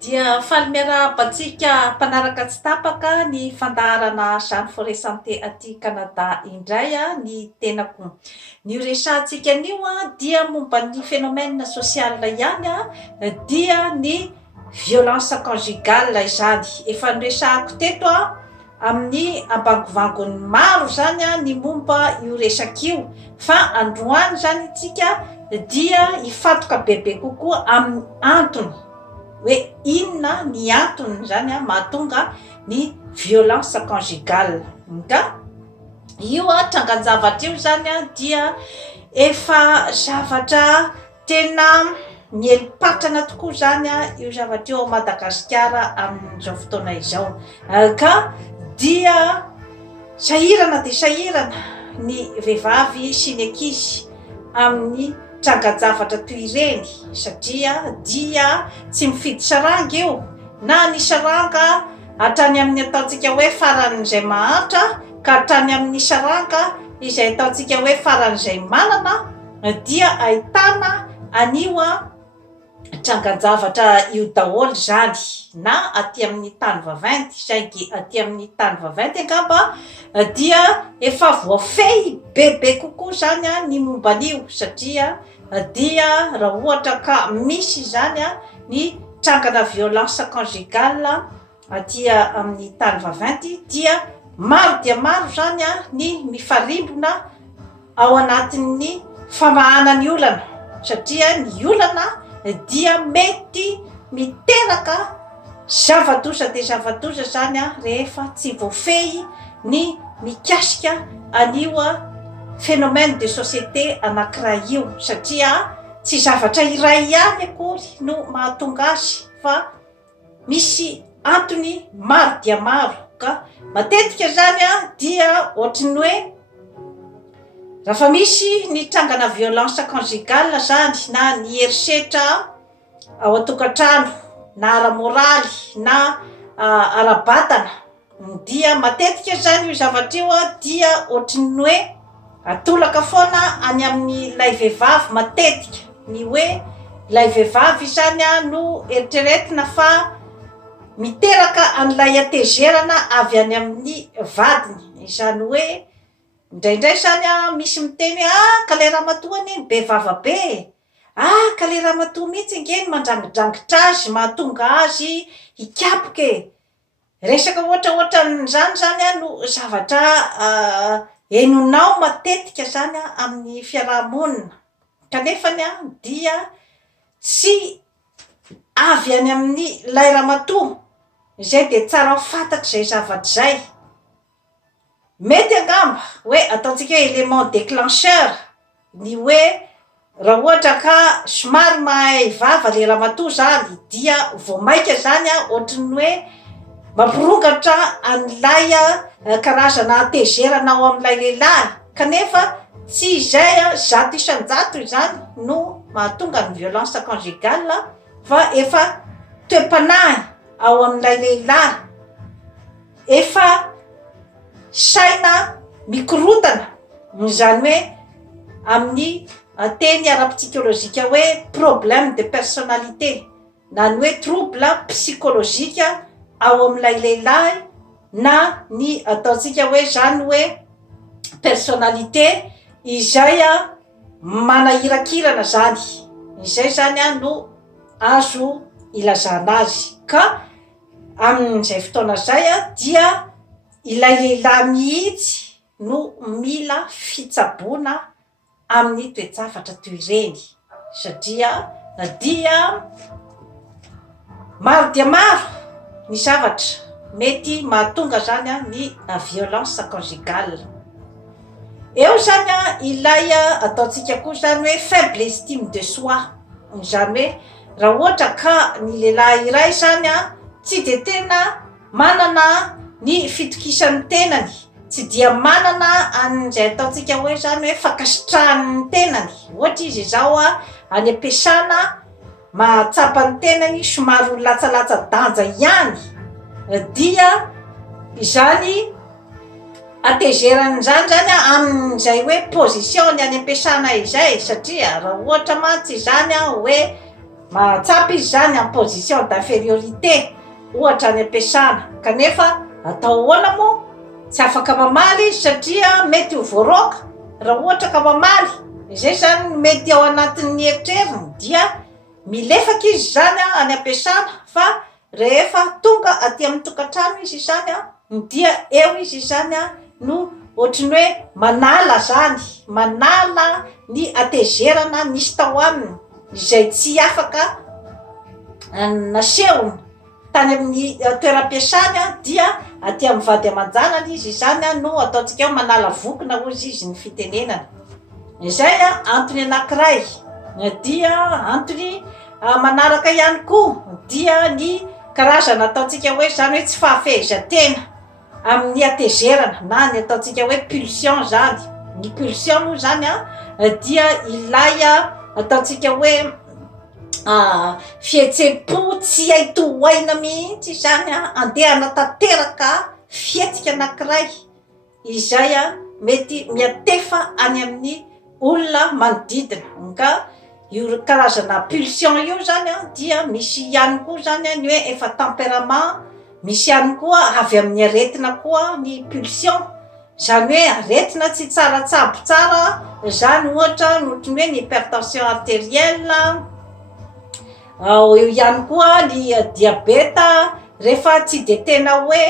Dia faly miarahaba mpanaraka tsy tapaka ny fandaharana Jeanne Forest Santé aty Canada indray ny tenako. Nio resahantsika anio dia momba ny phénomène social ihany dia ny violence conjugale izany. Efa noresahako teto amin'ny ambangovangony maro zany ny momba io resaka io. Fa androany zany itsika dia ifatoka bebe kokoa amin'ny antony hoe inona ny antony zany mahatonga ny violence conjugale. Nga io trangan-javatra io zany dia efa zavatra tena mielipatrana tokoa zany io zavatra io Madagasikara amin'izao fotoana izao. Ka dia sahirana de sahirana ny vehivavy sy ny ankizy amin'ny trangan-javatra toy ireny satria dia tsy mifidy saranga io na ny saranga hatrany amin'ny ataontsika hoe faran'izay mahantra ka hatrany amin'ny saranga izay ataontsika hoe faran'izay manana dia ahitana anio trangan-javatra io daholo zany na aty amin'ny tany vaventy saingy aty amin'ny tany vaventy angamba dia efa voafehy bebe kokoa zany ny momban'io satria dia raha ohatra ka misy zany ny trangana violence conjugale aty amin'ny tany vaventy dia maro dia maro zany ny mifarimbona ao anatin'ny famahanany olana satria ny olana dia mety miteraka zava-doza de zava-doza zany rehefa tsy voafehy ny mikasika anio phénomène de société anankiray io satria tsy zavatra iray ihany akory no mahatonga azy fa misy antony maro dia maro. Ka matetika zany dia ohatriny hoe raha misy ny trangana violence conjugale zany na ny herisetra ao an-tokantrano na ara-moraly na ara-batana dia matetika zany io zavatra io dia ohatriny hoe atolaka foana any amin'ny lay vehivavy matetika ny hoe lay vehivavy zany no eritreretina fa miteraka an'ilay atezerana avy any amin'ny vadiny. Izany hoe indraindray zany misy miteny ka le ramatoa anie be vavabe, ka le ramatoa mihitsy angeny mandrangidrangitra azy mahatonga azy hikapoke. Resaka ohatraohatran'izany zany no zavatra henonao matetika zany amin'ny fiarahamonina kanefany dia tsy avy any amin'ny lay ramatoa izay de tsara ho fantatry zay zavatra zay. Mety angamba hoe ataontsika hoe élément déclencheur ny hoe raha ohatra ka somary mahay vava le ramatoa zany dia vao maika zany ohatriny hoe mampirongatra an'ilay karazana atezerana ao amin'ilay lehilahy kanefa tsy izay zato isan-jato izany no mahatonga ny violence conjugale fa efa toe-panahy ao amin'ilay lehilahy, efa saina mikorotana izany hoe amin'ny teny ara-psikolojika hoe problème de personnalité na ny hoe trouble psychologique ao amin'ilay lehilahy na ny ataontsika hoe zany hoe personnalité izay manahirakirana zany, izay zany no azo ilazana azy. Ka amin'izay fotoana zay dia ilay lehilahy mihitsy no mila fitsaboana amin'ny toe-javatra toy ireny satria dia maro dia maro ny zavatra mety mahatonga zany ny violence conjugale. Eo zany ilay ataontsika koa zany hoe faible estime de soi, zany hoe raha ohatra ka ny lehilahy iray zany tsy de tena manana ny fitokisan'ny tenany, tsy dia manana an'izay ataontsika hoe zany hoe fakasitrahan'ny tenany. Ohatra izy zao any am-piasana mahatsapa ny tenany somary latsalatsa-danja ihany dia izany atezerany zany amin'izay hoe position ny any am-piasana izay satria raha ohatra mantsy zany hoe mahatsapy izy zany en position d'infériorité ohatra ny ampiasana, kanefa atao ahoana moa tsy afaka mamaly izy satria mety ho voaroaka raha ohatra ka mamaly. Izay zany mety ao anatin'ny eritreriny dia milefaka izy zany any ampiasana, fa rehefa tonga aty amin'ny tokantrano izy zany dia eo izy zany no ohatrany hoe manala zany, manala ny atezerana nisy tao aminy izay tsy afaka nasehony tany amin'ny toeram-piasany dia aty amin'ny vady aman-janany izy zany no ataontsika hoe manala vokona hozy izy ny fitenenana. Izay antony anankiray. Dia antony manaraka ihany koa dia ny karazana ataontsika hoe zany hoe tsy fahafehezantena amin'ny atezerana na ny ataontsika hoe pulsion zany. Ny pulsion moa zany dia ilay ataontsika hoe fihetsem-po tsy hay tohaina mihitsy zany andeha hanatanteraka fihetsika anankiray izay mety miatefa any amin'ny olona manodidina. Ka io karazana pulsion io zany dia misy ihany koa zany ny hoe efa tempérament, misy ihany koa avy amin'ny aretina koa ny pulsion, zany hoe aretina tsy tsaratsabo tsara zany ohatra nohon'ny hoe ny hypertension artérielle, eo ihany koa ny diabeta rehefa tsy de tena hoe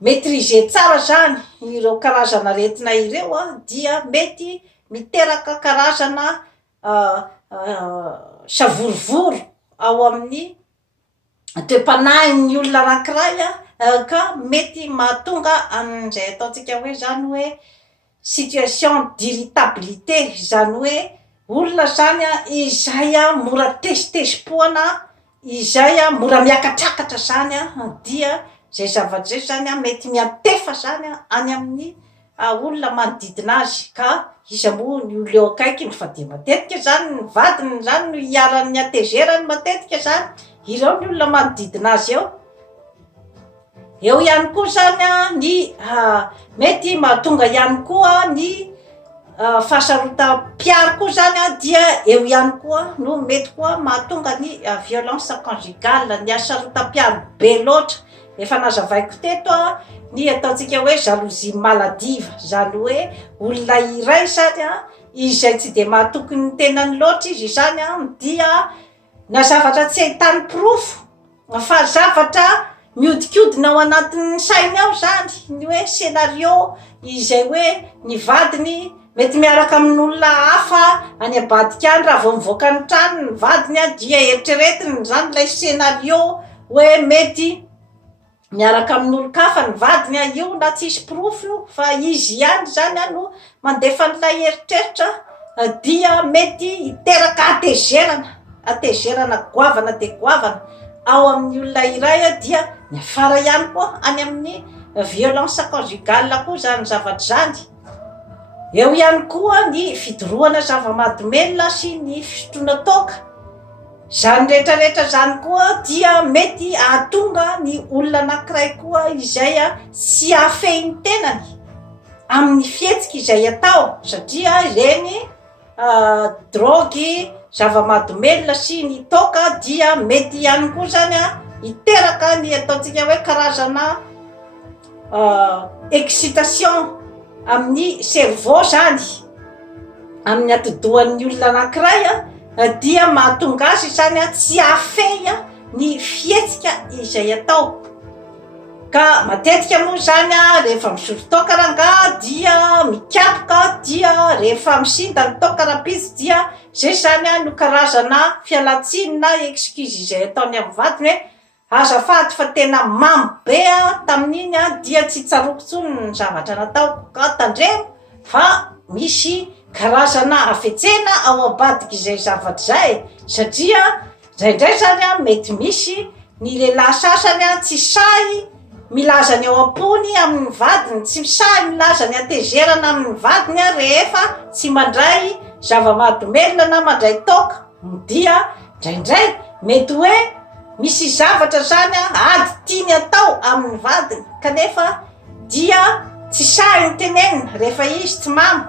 maîtriser tsara zany ireo karazana aretina ireo dia mety miteraka karazana savorovory ao amin'ny toe-panahin'ny olona anankiray ka mety mahatonga an'izay ataontsika hoe zany hoe situation d'irritabilité, zany hoe olona zany izay mora tezitezi-poana, izay mora miakatrakatra zany dia zay zavatra zay zany mety miatefa zany any amin'ny olona manodidina azy. Ka izy moa ny olo eo akaikiny fa de matetika zany ny vadiny zany no hiaran'ny atezerany matetika zany ireo ny olona manodidina azy eo. Eo ihany koa zany ny mety mahatonga ihany koa ny fahasarotam-piary koa zany dia eo ihany koa no mety koa mahatonga ny violence conjugale, ny hasarotam-piary be loatra. Efa nazavaiko teto ny ataontsika hoe jalousie maladiva, zany hoe olona iray zany izay tsy de mahatokony ny tenany loatra izy zany dia na zavatra tsy ahitany pirofo fa zavatra miodikodina ao anatin'ny sainy ao zany, ny hoe scénario izay hoe ny vadiny mety miaraka amin'olona hafa any ambadika any, raha vao mivoaka ny trano ny vadiny dia eritreretiny zany lay scénario hoe mety miaraka amin'olo-kafa ny vadiny io na tsisy pirofo io fa izy ihany zany no mandefa n'ilay eritreritra dia mety hiteraka atezerana goavana de goavana ao amin'ny olona iray dia miafara ihany koa any amin'ny violence conjugale koa zany zavatra zany. Eo ihany koa ny fidorohana zava-mahadomelina sy ny fisotroana toaka, zany rehetrarehetra zany koa dia mety ahatonga ny olona anankiray koa izay tsy ahafehy ny tenany amin'ny fihetsika izay atao satria ireny drogy, zava-mahadomelina sy ny toaka dia mety ihany koa zany hiteraka ny ataontsika hoe karazana excitation amin'ny cerveau zany, amin'ny atidohan'ny olona anankiray dia mahatonga azy zany tsy ahafehy ny fihetsika izay atao. Ka matetika moa zany rehefa misotro toaka ranga dia mikapoka, dia rehefa misinda ny toaka rapizy dia zay zany no karazana fialatsiny na excuse izay ataony amin'ny vadiny hoe azafady fa tena mamy be tamin'iny dia tsy tsaroko tsony ny zavatra nataoko, ka tandremo fa misy karazana hafetsena ao abadika izay zavatra zay, satria indraindray zany mety misy ny lehilahy sasany tsy sahy milaza ny ao am-pony amin'ny vadiny, tsy sahy milaza ny atezerana amin'ny vadiny rehefa tsy mandray zava-mahadomelina na mandray toka, dia indraindray mety hoe misy zavatra zany ady tiany atao amin'ny vadiny kanefa dia tsy sahy ny tenenina rehefa izy tsy mamy,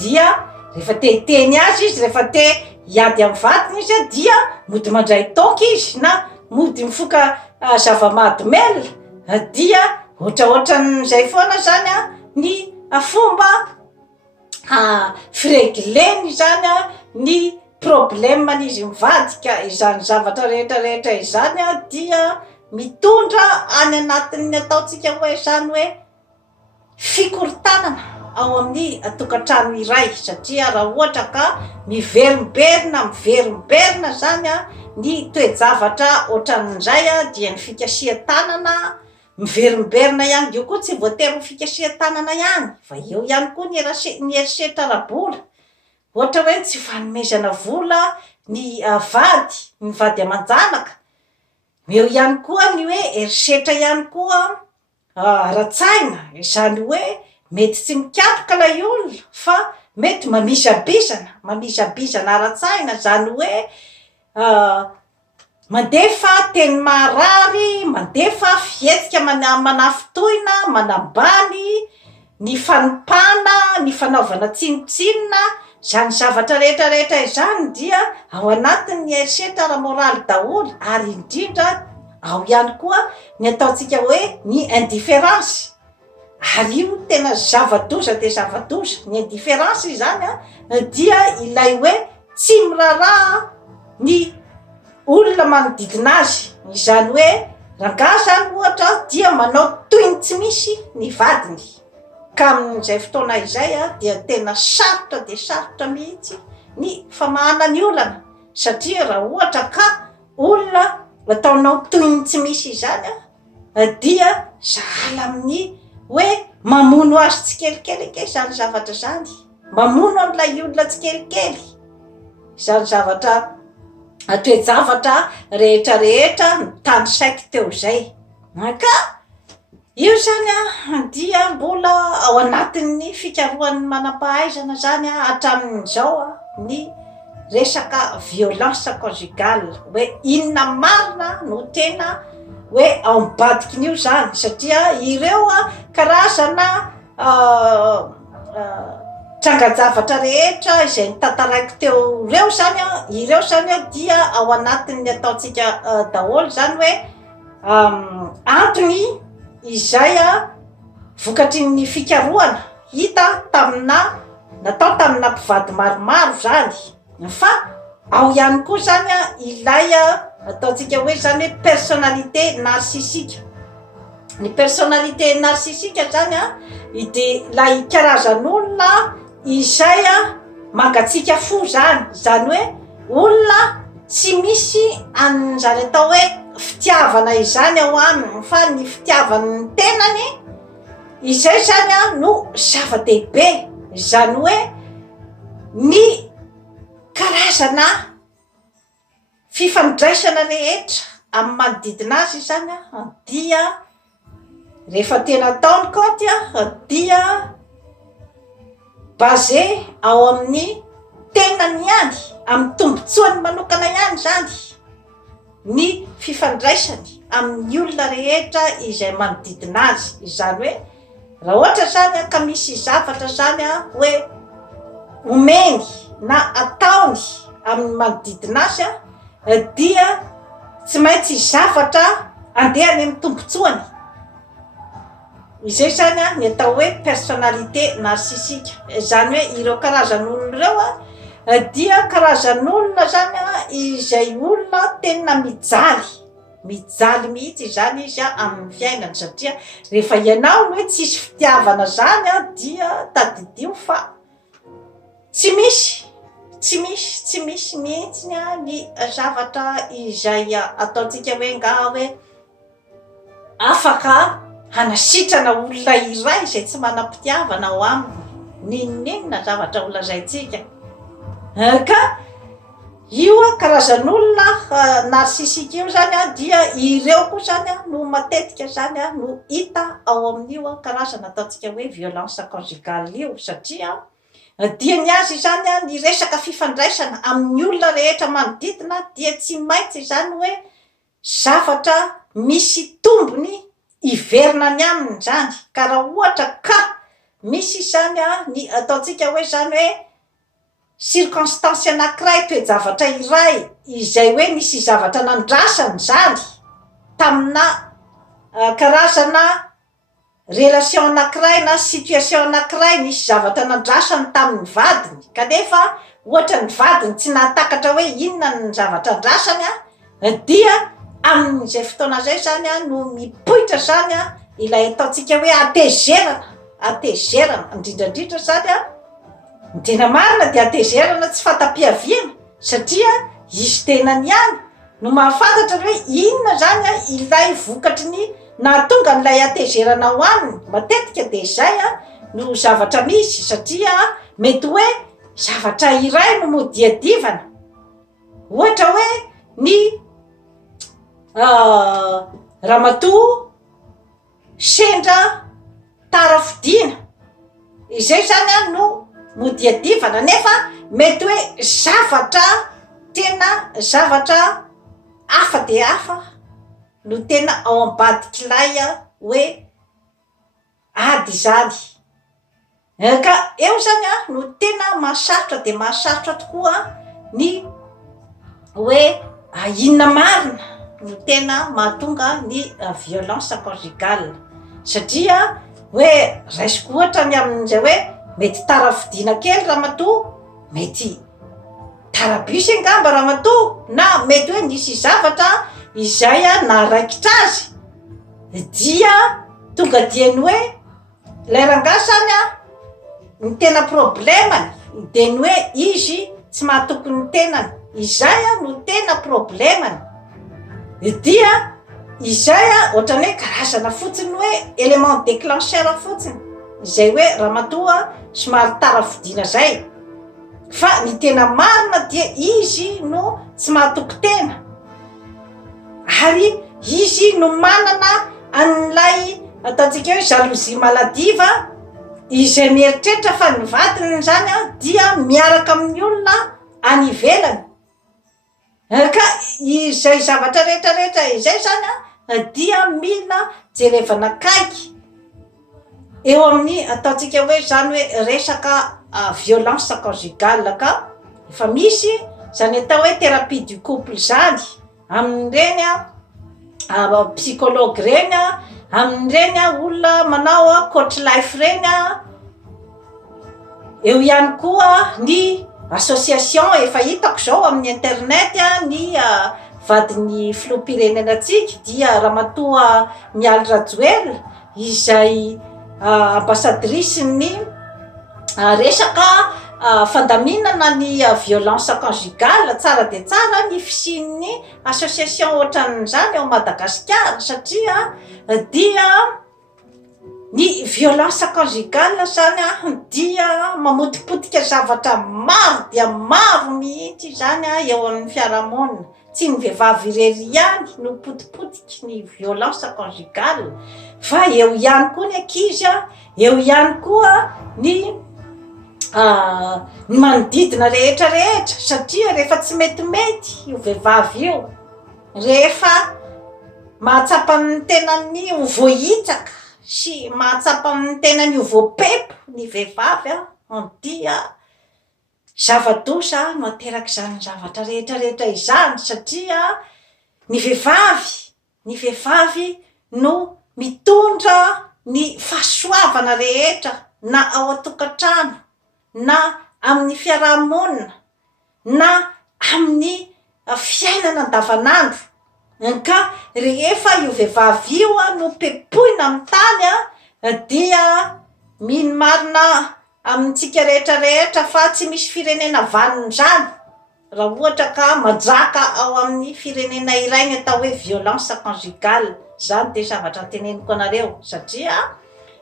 dia rehefa te hiteny azy izy, rehefa te hiady amin'ny vadiny izy a dia mody mandray toka izy na mody mifoka zava-mahadomela dia ohatraohatran'izay foana zany a ny fomba firegleny zany a ny probleman'izy mivadika izany zavatra rehetrarehetra izany a dia mitondra any anatin'ny ataontsika hoe zany hoe fikorotanana ao amin'ny tokantrano iray satria raha ohatra ka miverimberina zany a ny toe-javatra ohatran'izay a dia ny fikasihan-tanana miverimberina ihany io koa tsy voatery ny fikasihan-tanana ihany fa eo ihany koa ny erisetra ara-bola ohatra hoe tsy fanomezana vola ny vady aman-janaka eo ihany koa ny hoe erisetra ihany koa ara-tsaina izany hoe mety tsy mikapoka ilay olona fa mety mamizabizana ara-tsaina zany hoe mandefa teny marary mandefa fihetsika manafitoina manambany ny fanompana ny fanaovana tsinotsinona zany zavatra rehetrarehetra izany dia ao anatin'ny erisetra ara-moraly daholo ary indrindra ao ihany koa ny ataontsika hoe ny indifférence ary io tena zava-doza de zava-doza ny indifférence zany a dia ilay hoe tsy miraraha ny olona manodidina azy izany hoe rangahy zany ohatra dia manao toy ny tsy misy ny vadiny ka amin'izay fotoana izay a dia tena sarotra mihitsy ny famahana ny olana satria raha ohatra ka olona ataonao toy ny tsy misy izany a dia sahala amin'ny hoe mamono azy tsikelikely ake zany zavatra zany mamono amin'ilay olona tsikelikely zany zavatra toe-javatra rehetrarehetra tany saiko teo zay ka io zany a dia mbola ao anatin'ny fikarohan'ny manam-pahaizana zany a hatramin'izao a ny resaka violence conjugale hoe inona marina no tena hoe ao mibadikin'io zany satria ireo a karazana trangan-javatra rehetra izay nitantaraiko teo ireo zany a dia ao anatin'ny ataontsika daholo zany hoe antony izay a vokatry ny fikarohana hita natao tamina mpivady maromaro zany fa ao ihany koa zany a ilay ataontsika hoe zany hoe personnalité narcissika ny personnalité narcissika zany a de lay karazan'olona izay a mangatsika fo zany hoe olona tsy misy an'izany atao hoe fitiavana izany ao aminy fa ny fitiavany tenany izay zany a no zava-dehibe zany hoe ny karazana fifandraisana rehetra amin'ny manodidina azy zany a dia rehefa tena ataony kaonty a dia basé ao amin'ny tenany ihany amin'ny tombotsoany manokana ihany zany ny fifandraisany amin'ny olona rehetra izay manodidina azy izany hoe raha ohatra zany a ka misy zavatra zany a hoe omeny na ataony amin'ny manodidina azy a dia tsy maintsy zavatra andehany amin'ny tombotsoany izay zany a ny atao hoe personnalité narcissika zany hoe ireo karazan'olona ireo a dia karazan'olona zany a izay olona tena mijaly mihitsy zany izy a amin'ny fiainany satria rehefa ianao no hoe tsisy fitiavana zany a dia tadidio fa tsy misy mihitsy a ny zavatra izay ataontsika hoe ngaha hoe afaka hanasitrana olona iray izay tsy manam-pitiavana ao aminy ninona zavatra olazaintsika ka io a karazan'olona narcissika io zany a dia ireo koa zany a no matetika zany a no hita ao amin'io a karazana ataontsika hoe violence conjugale io satria dia ny azy zany a ny resaka fifandraisana amin'ny olona rehetra manodidina dia tsy maintsy zany hoe zavatra misy tombony iverina ny aminy zany ka raha ohatra ka misy zany a ny ataontsika hoe zany hoe circonstance anankiray toe-javatra iray izay hoe nisy zavatra nandrasany zany tamina karazana relation anankiray na situation anankiray nisy zavatra nandrasany tamin'ny vadiny kanefa ohatra ny vadiny tsy nahatakatra hoe inona ny zavatra andrasany dia amin'izay fotoana zay zany no mipoitra zany ilay ataontsika hoe atezerana indrindrandrindra zany ny tena marina dia atezerana tsy fatam-piaviana satria izy tenany ihany no mahafantatra hoe inona zany ilay vokatry ny nahatonga n'ilay atezerana ho aminy matetika de zay no zavatra misy satria mety hoe zavatra iray no modiadivana ohatra hoe ny ramatoa sendra tarafidina izay zany no modiadivana nefa mety hoe zavatra hafa de hafa no tena ao ambadik'ilay hoe ady zany ka eo zany no tena mahasarotra de mahasarotra tokoa ny hoe inona marina no tena mahatonga ny violence conjugale satria hoe raisiko ohatra ny amin'izay hoe mety tarafidina kely ramatoa mety tarabisy angamba ramatoa na mety hoe nisy zavatra izay naraikitra azy dia tonga diany hoe lay rangasany ny tena problemany de ny hoe izy tsy mahatokony ny tenany izay no tena problemany dia izay ohatrany hoe karazana fotsiny hoe élément déclencheur fotsiny izay hoe ramatoa somary tarafidina zay fa ny tena marina dia izy no tsy mahatoky tena ary izy no manana an'ilay ataontsika hoe jalousie maladiva izay mieritreritra fa ny vadiny zany dia miaraka amin'ny olona any ivelany ka izay zavatra rehetrarehetra izay zany dia mila jerevana kaiky eo amin'ny ataontsika hoe zany hoe resaka violence conjugale ka efa misy zany atao hoe thérapie du couple zany amin'ireny psychologue reny amin'ireny olona manao coach life reny eo ihany koa ny association efa hitako zao amin'ny internet ny vadiny filoham-pirenenantsika dia ramatoa Mialy Rajoelina izay ambassadrice ny resaka fandaminana ny violence conjugale tsara de tsara ny fisin'ny association ohatran'izany ao Madagasikara satria dia ny violence conjugale zany dia mamotipotika zavatra maro dia maro mihitsy zany eo amin'ny fiarahamonina tsy ny vehivavy irery ihany no potipotiky ny violence conjugale fa eo ihany koa ny ankizy eo ihany koa ny manodidina rehetrarehetra satria rehefa tsy metimety io vehivavy io rehefa mahatsapa ny tenany ho voahitsaka sy mahatsapa ny tenany ho voapepo ny vehivavy dia zava-doza no ateraka izany zavatra rehetrarehetra izany satria ny vehivavy no mitondra ny fahasoavana rehetra na ao an-tokantrano na amin'ny fiarahamonina na amin'ny fiainana andavanandro ka rehefa io vehivavy io no pepoina amin'ny tany dia mino marina amintsika rehetrarehetra fa tsy misy firenena vaniny zany raha ohatra ka manjaka ao amin'ny firenena iray ny atao hoe violence conjugale zany de zavatra teneniko anareo satria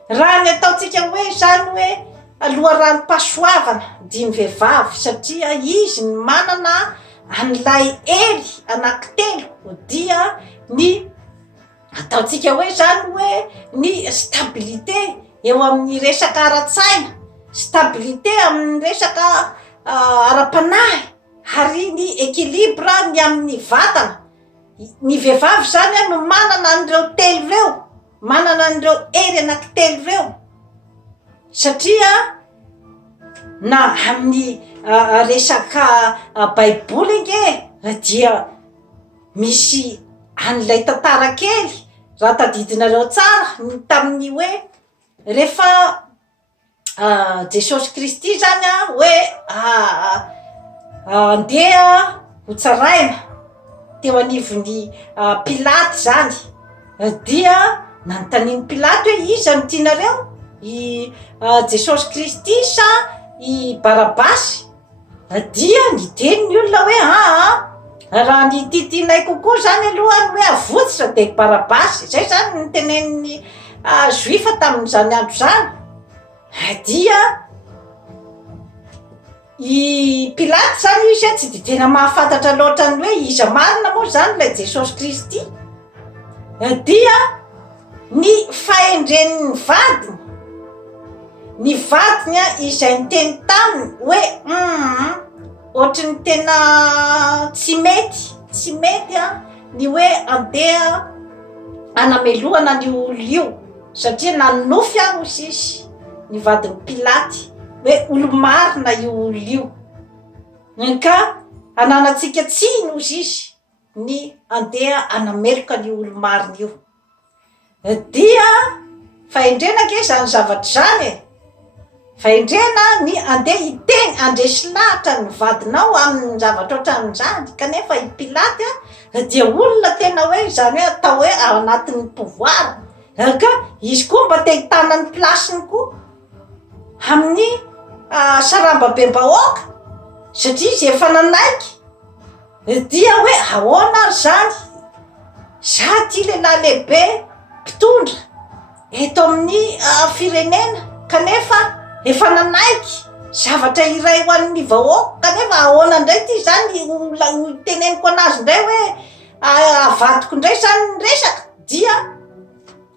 raha ny ataontsika hoe zany hoe aloha-ranom-pahasoavana dimy vehivavy satria izy ny manana an'ilay hery anankitelo dia ny ataontsika hoe zany hoe ny stabilité eo amin'ny resaka ara-tsaina stabilité amin'ny resaka ara-panahy ary ny équilibre ny amin'ny vatana ny vehivavy zany no manana an'ireo telo reo manana an'ireo hery anankitelo reo satria na amin'ny resaka baiboly nge dia misy an'ilay tantara kely raha tadidinareo tsara tamin'ny hoe rehefa Jesosy Kristy zany hoe andeha hotsaraina teo anivon'ny Pilaty zany dia nanontaniany Pilaty hoe iza no tianareo i Jesosy Kristy sa i Barabasy dia niteny ny olona hoe raha ny titinay kokoa zany alohany hoe avotsitra de Barabasy zay zany nitenen'ny Juifa tamin'izany andro zany dia i Pilaty zany izy tsy de tena mahafantatra loatra ny hoe iza marina moa zany lay Jesosy Kristy dia ny fahendren'ny vadiny ny vadiny izay niteny taminy hoe ohatry ny tena tsy mety ny hoe andeha anamelohana ny olo io satria nanofy ozy izy ny vadiny Pilaty hoe olo marina io olo io ka ananatsika tsiny ozy izy ny andeha anameloka ny olo marina io dia fahendrena ke zany zavatra zany fahendrena ny andeha iteny andresy lahatra ny vadinao amin'ny zavatra ohatran'izany kanefa i Pilaty dia olona tena hoe zany hoe atao hoe ao anatin'ny pouvoir ka izy koa mba te hitana ny plasiny koa amin'ny sarambabem-bahoaka satria izy efa nanaiky dia hoe ahoana zany za ty lehilahy lehibe mpitondra eto amin'ny firenena kanefa efa nanaiky zavatra iray ho an'ny vahoaka kanefa ahoana ndray ty zany teneniko anazy ndray hoe avadiko ndray zany ny resaka dia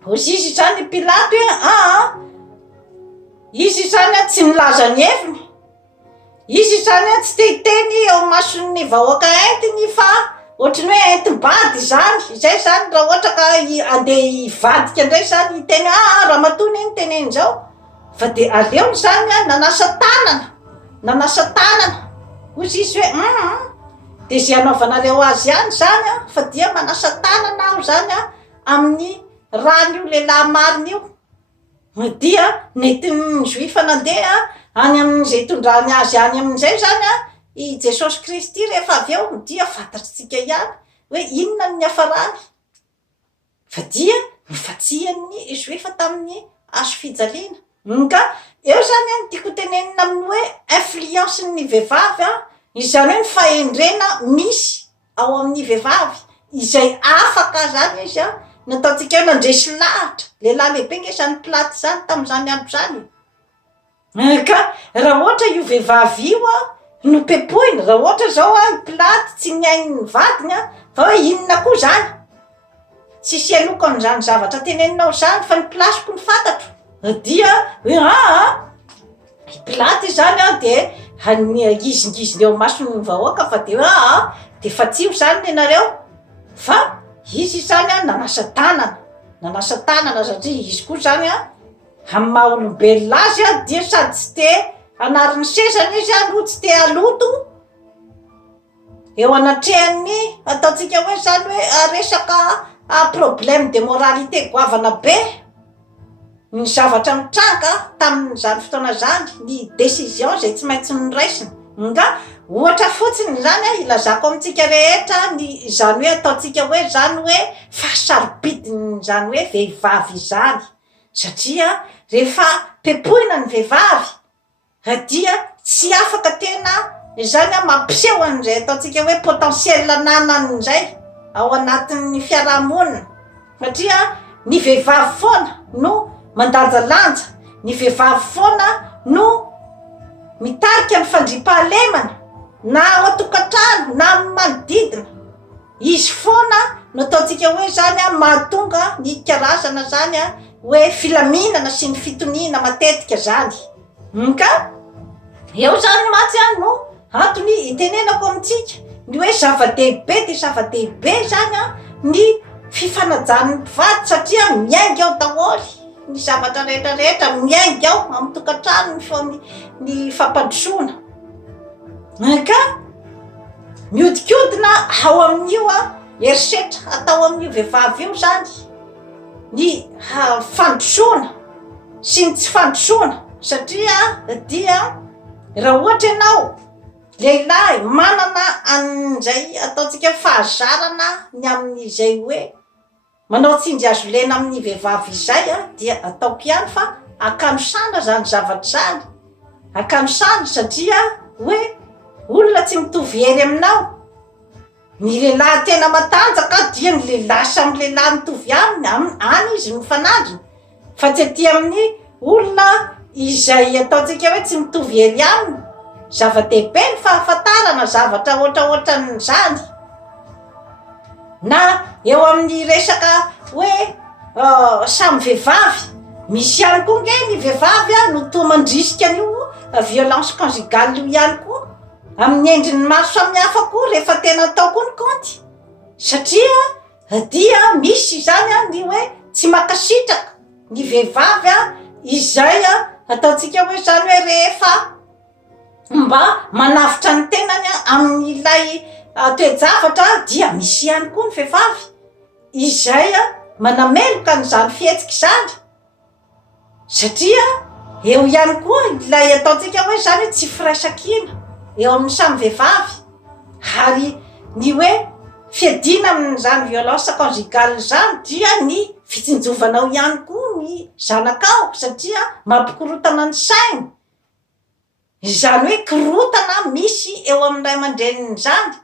ozy izy zany Pilaty hoe izy zany tsy milaza ny heviny izy zany tsy te hiteny eo mason'ny vahoaka entiny fa ohatrany hoe entim-bady zany izay zany raha ohatra ka andeha hivadika ndray zany hiteny raha matony eny teneny zao fa de aleony zany nanasa tanana ozy izy hoe de zay anaovanareo azy ihany zany fa dia manasa tanana aho zany amin'ny ran'io lehilahy marina io dia nentin'ny Juifa nandeha any amin'izay tondrany azy any amin'izay zany i Jesosy Kristy rehefa avy eo dia fantatritsika ihany hoe inona ny hafarany fa dia nifatsihan'ny Juifa tamin'ny azo fijaliana ka eo zany tiako tenenina amin'ny hoe influence ny vehivavy izany hoe ny fahendrena misy ao amin'ny vehivavy izay afaka zany izy nataontsika hoe nandresy lahatra lehilahy lehibe nge zany Pilaty zany tamin'izany andro zany ka raha ohatra io vehivavy io nopepoina raha ohatra zao Pilaty tsy niain'ny vadiny fa hoe inona koa zany tsisy aloko amin'izany zavatra teneninao zany fa ny plasiko ny fantatro dia hoe Pilaty zany de izingiziny eo mason'ny vahoaka fa de de fa tsio zany ianareo fa izy zany nanasa tanana satria izy koa zany amin'ny maha olombelona azy dia sady tsy te anariny sezany izy no tsy te aloto eo anatrehany ataontsika hoe zany hoe resaka problème de moralité goavana be ny zavatra mitranga tamin'izany fotoana zany ny décision zay tsy maintsy niraisiny nga ohatra fotsiny zany ilazako amintsika rehetra ny zany hoe ataontsika hoe zany hoe fahasarobidiny zany hoe vehivavy zany satria rehefa pepoina ny vehivavy dia tsy afaka tena zany mampiseho an'izay ataontsika hoe potentiel nanany zay ao anatin'ny fiarahamonina satria ny vehivavy foana no mandanjalanja ny vehivavy foana no mitarika ny fandripahalemana na ao atokantrano na manodidina izy foana no ataontsika hoe zany mahatonga ny karazana zany hoe filaminana sy ny fitoniana matetika zany ka eo zany matsy no antony itenenako amintsika ny hoe zava-dehibe de zava-dehibe zany ny fifanajany mpivady satria miainga ao daholo ny zavatra rehetrarehetra miainga ao amin'ny tokantrano ny fampandrosoana ka miodikodina ao amin'io erisetra atao amin'io vehivavy io zany ny fandrosoana sy ny tsy fandrosoana satria dia raha ohatra ianao lehilahy manana an'izay ataontsika fahazarana ny amin'izay hoe manao tsindry azo lena amin'ny vehivavy izay dia ataoko ihany fa akanosana zany zavatra zany akanosana satria hoe olona tsy mitovy hery aminao ny lehilahy tena matanjaka dia ny lehilahy samy lehilahy mitovy any izy mifanandrina fa tsy aty amin'ny olona izay ataontsika hoe tsy mitovy hery aminy zava-dehibe ny fahafantarana zavatra ohatraohatran'izany na eo amin'ny resaka hoe samy vehivavy misy ihany koa nge ny vehivavy no toa mandrisika an'io violence conjugale io ihany koa amin'ny endriny maro samihafa koa rehefa tena atao koa ny konty satria dia misy zany ny hoe tsy makasitraka ny vehivavy izay ataontsika hoe zany hoe rehefa mba manavitra ny tenany amin'ilay toe-javatra dia misy ihany koa ny vehivavy izay manameloka n'izany fihetsika zany satria eo ihany koa ilay ataontsika hoe zany hoe tsy firaisan-kina eo amin'ny samy vehivavy ary ny hoe fiadina amin'izany violence conjugale zany dia ny fitsinjovanao ihany koa ny zanakao satria mampikorotana ny sainy izany hoe korotana misy eo amin'ny ray aman-dreniny zany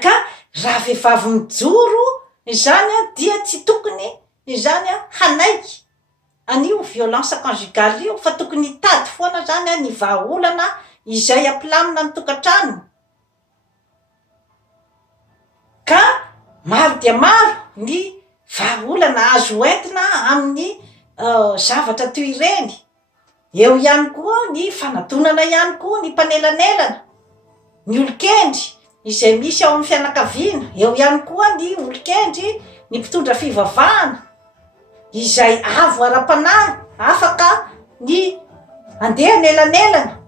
ka raha vehivavy mijoro izany dia tsy tokony izany hanaiky an'io violence conjugale io fa tokony hitady foana zany ny vahaolana izay ampilamina ny tokantrano ka maro dia maro ny vahaolana azo entina amin'ny zavatra toy ireny eo ihany koa ny fanatonana ihany koa ny mpanelanelana ny olokendry izay misy ao amin'ny fianakaviana eo ihany koa ny olokendry ny mpitondra fivavahana izay avo ara-panahy afaka ny andeha nelanelana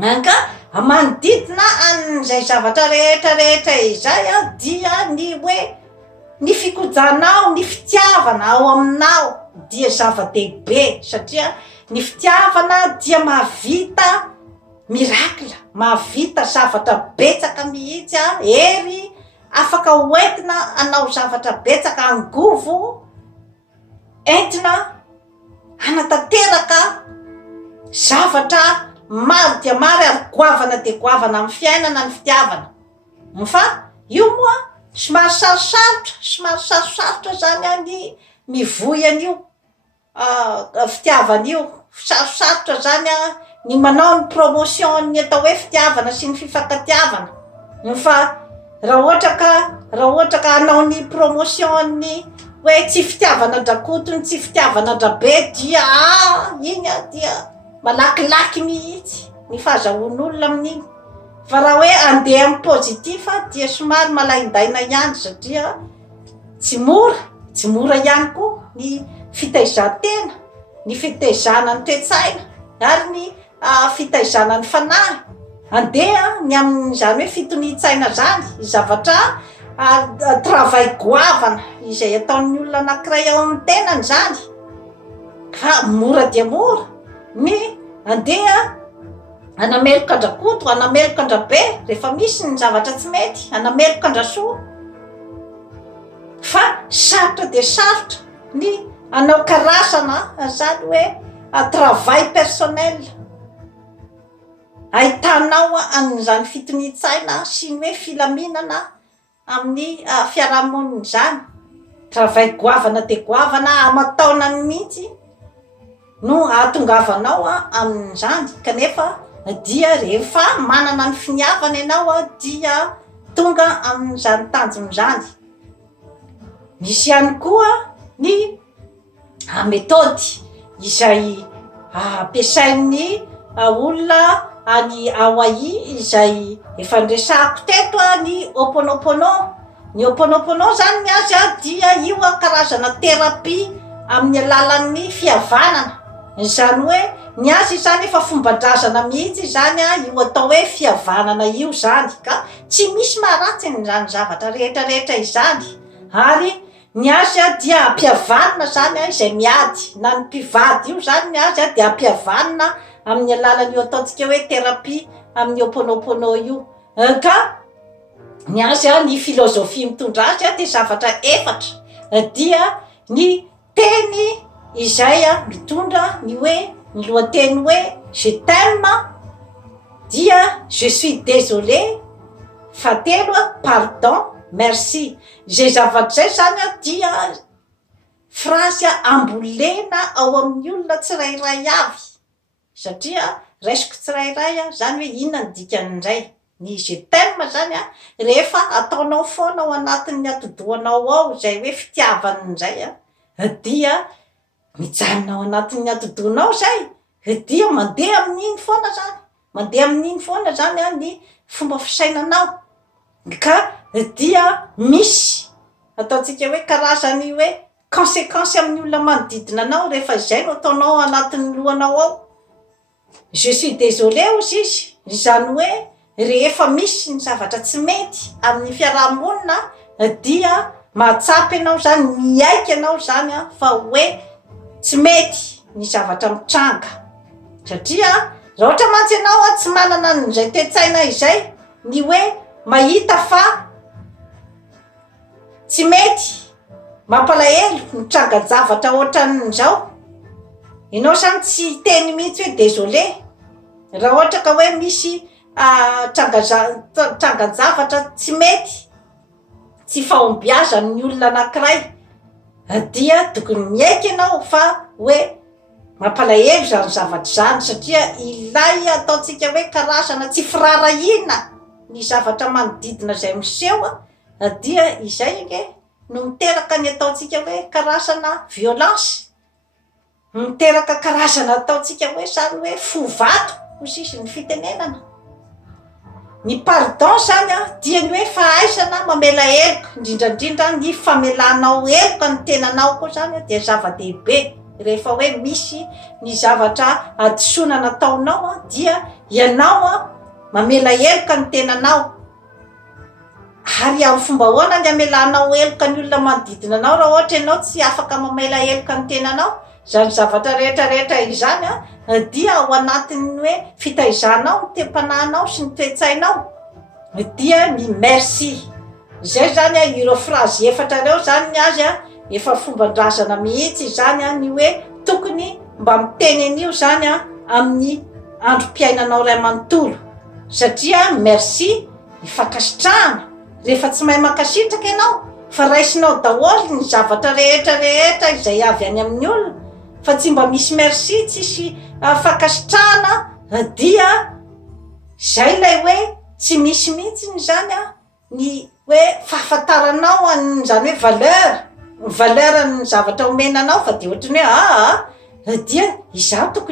ka manodidina an'izay zavatra rehetrarehetra izay dia ny hoe ny fikojanao ny fitiavana ao aminao dia zava-dehibe satria ny fitiavana dia mahavita mirakla mahavita zavatra betsaka mihitsy ery afaka hoentina anao zavatra betsaka angovo entina hanatanteraka zavatra maro dia maro ary goavana dia goavana amin'ny fiainana ny fitiavana fa io moa somary sarosarotra zany ny mivoy an'io fitiavan'io sarosarotra zany ny manao ny promotion ny atao hoe fitiavana sy ny fifankatiavana fa raha ohatra ka hanao ny promotion ny hoe tsy fitiavana drakotony tsy fitiavana drabe dia iny dia malakilaky mihitsy ny fahazahoan'olona amin'iny fa raha hoe andeha amin'ny positif dia somary malaindaina ihany satria tsy mora ihany koa ny fitaizan-tena ny fitaizana ny toe-tsaina ary ny fitaizana ny fanahy andeha ny amin'izany hoe fitoni-tsaina zany zavatra travail goavana izay ataon'ny olona anankiray ao amin'ny tenany zany ka mora dia mora ny andeha anameloka andrakoto anameloka andrabe rehefa misy ny zavatra tsy mety anameloka andrasoa fa sarotra dia sarotra ny anao karazana zany hoe travail personnel ahitanao an'izany fitoni-tsaina sy ny hoe filaminana amin'ny fiarahamoniny zany travail goavana dia goavana amataonany mihitsy no ahatongavanao amin'izany kanefa dia rehefa manana ny finiavana ianao dia tonga amin'izany tanjon'izany misy ihany koa ny metody izay ampiasain'ny olona any Hawaii izay efa niresahako teto ny Ho'oponopono. Ny Ho'oponopono zany miazy dia io karazana terapia amin'ny alalan'ny fihavanana izany hoe ny azy zany efa fomban-drazana mihitsy zany io atao hoe fihavanana io zany ka tsy misy maharatsy zany zavatra rehetrarehetra izany ary ny azy dia ampihavanana zany izay miady na ny mpivady io zany ny azy dia ampihavanana amin'ny alalan'io ataontsika hoe thérapie amin'ny oponopono io ka ny azy ny filôzofia mitondra azy dia zavatra efatra dia ny teny izay mitondra ny hoe ny lohateny hoe je t'aime dia je suis désolé fahatelo pardon merci zay zavatra zay zany dia phrase ambolena ao amin'ny olona tsirairay avy satria raisiko tsirairay zany hoe inona ny dikan'izay ny je t'aime zany rehefa ataonao foana ao anatin'ny atodohanao ao zay hoe fitiavan'izay dia mijanona ao anatin'ny atodohanao zay dia mandeha amin'iny foana zany mandeha amin'iny foana zany ny fomba fisainanao ka dia misy ataontsika hoe karazany hoe conséquence amin'ny olona manodidina anao rehefa izay no ataonao anatin'ny lohanao ao je suis désolé ozy izy izany hoe rehefa misy ny zavatra tsy mety amin'ny fiarahamonina dia mahatsapy anao zany miaiky anao zany fa hoe tsy mety ny zavatra mitranga satria raha ohatra mantsy ianao tsy manana n'izay toe-tsaina izay ny hoe mahita fa tsy mety mampalahelo mitranga-javatra ohatran'izao ianao zany tsy teny mihitsy hoe désolé raha ohatra ka hoe misy trangan-javatra tsy mety tsy fahombiazan'ny olona anankiray dia tokony miaiky ianao fa hoe mampalahelo zany zavatra zany satria ilay ataontsika hoe karazana tsy firarahina ny zavatra manodidina zay miseho dia izay ake no miteraka ny ataontsika hoe karazana violence miteraka karazana ataontsika hoe zany hoe fovato ho sisy ny fitenenana ny pardon zany dia ny hoe fahaisana mamela heloka indrindrandrindra ny famelanao heloka ny tenanao koa zany dia zava-dehibe rehefa hoe misy ny zavatra adisona nataonao dia ianao mamela heloka ny tenanao ary amin'ny fomba hoana ny amelanao heloka ny olona manodidina anao raha ohatra ianao tsy afaka mamela heloka ny tenanao zany zavatra rehetrarehetra izany dia ao anatin'ny hoe fitaizanao ny te-panahinao sy ny toe-tsainao dia ny merci zay zany ireo phrase efatra reo zany ny azy efa fomban-drazana mihitsy zany ny hoe tokony mba miteny an'io zany amin'ny androm-piainanao ray manontolo satria merci ifankasitrahana rehefa tsy mahay mankasitraka ianao fa raisinao daholo ny zavatra rehetrarehetra izay avy any amin'ny olona fa tsy mba misy merci tsisy fankasitrahana dia zay lay hoe tsy misy mihitsy ny zany ny hoe fahafantaranao zany hoe valeur ny zavatra omenanao fa de ohatrany hoe dia izaho tokony